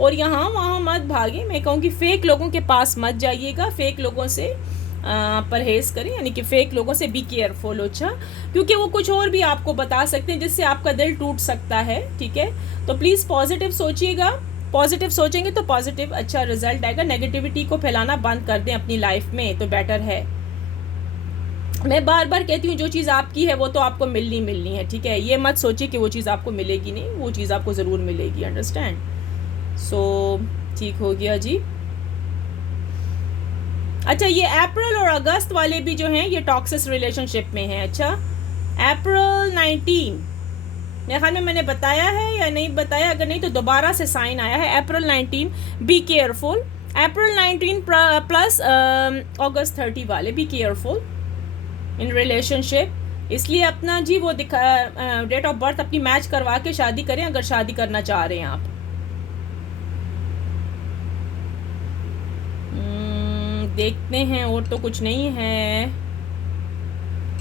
और यहाँ वहाँ मत भागे। मैं कहूँगी फेक लोगों के पास मत जाइएगा, फेक लोगों से परहेज़ करें, यानी कि फ़ेक लोगों से बी केयरफुल। अच्छा, क्योंकि वो कुछ और भी आपको बता सकते हैं जिससे आपका दिल टूट सकता है, ठीक है। तो प्लीज़ पॉजिटिव सोचिएगा, पॉजिटिव सोचेंगे तो पॉजिटिव अच्छा रिजल्ट आएगा। नेगेटिविटी को फैलाना बंद कर दें अपनी लाइफ में तो बेटर है। मैं बार बार कहती हूँ जो चीज़ आपकी है वो तो आपको मिलनी है, ठीक है। ये मत सोचिए कि वो चीज़ आपको मिलेगी नहीं, वो चीज़ आपको ज़रूर मिलेगी, अंडरस्टैंड। सो ठीक हो गया जी। अच्छा, ये अप्रैल और अगस्त वाले भी जो हैं ये टॉक्सिक रिलेशनशिप में हैं। अच्छा, अप्रैल 19 मेरे ख्याल में मैंने बताया है या नहीं बताया, अगर नहीं तो दोबारा से साइन आया है। अप्रैल 19 बी केयरफुल, अप्रैल 19 प्लस अगस्त 30 वाले बी केयरफुल इन रिलेशनशिप। इसलिए अपना जी वो दिखा डेट ऑफ बर्थ अपनी मैच करवा के शादी करें अगर शादी करना चाह रहे हैं आप। देखते हैं, और तो कुछ नहीं है।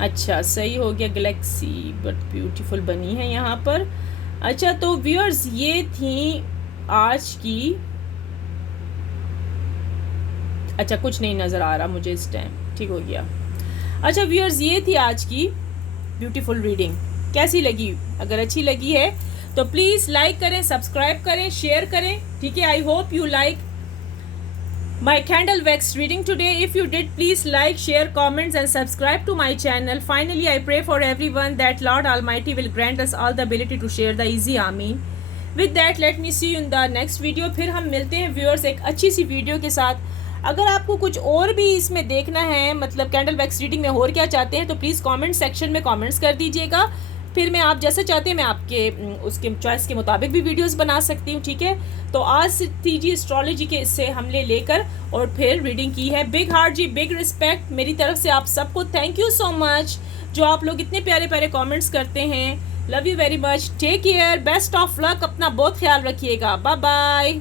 अच्छा, सही हो गया, गैलेक्सी बट ब्यूटीफुल बनी है यहाँ पर। अच्छा, तो व्यूअर्स ये थी आज की, अच्छा कुछ नहीं नज़र आ रहा मुझे इस टाइम, ठीक हो गया। अच्छा व्यूअर्स, ये थी आज की ब्यूटीफुल रीडिंग। कैसी लगी? अगर अच्छी लगी है तो प्लीज़ लाइक करें, सब्सक्राइब करें, शेयर करें, ठीक है। I hope you like my candle wax reading today. If you did, please like, share, comments and subscribe to my channel. Finally, I pray for everyone that Lord Almighty will grant us all the ability to share the easy. Ameen. With that, let me see you in the next video. फिर हम मिलते हैं viewers एक अच्छी सी video के साथ। अगर आपको कुछ और भी इसमें देखना है, मतलब कैंडल वैक्स रीडिंग में और क्या चाहते हैं, तो प्लीज़ कमेंट सेक्शन में कमेंट्स कर दीजिएगा। फिर मैं आप जैसे चाहते हैं मैं आपके उसके चॉइस के मुताबिक भी वीडियोस बना सकती हूँ, ठीक है। तो आज थी जी एस्ट्रोलॉजी के इससे हमने लेकर और फिर रीडिंग की है। बिग हार्ट जी, बिग रिस्पेक्ट मेरी तरफ से आप सबको। थैंक यू सो मच जो आप लोग इतने प्यारे प्यारे कमेंट्स करते हैं। Love you very much, take care, best of luck, अपना बहुत ख्याल रखिएगा, बाय बाय।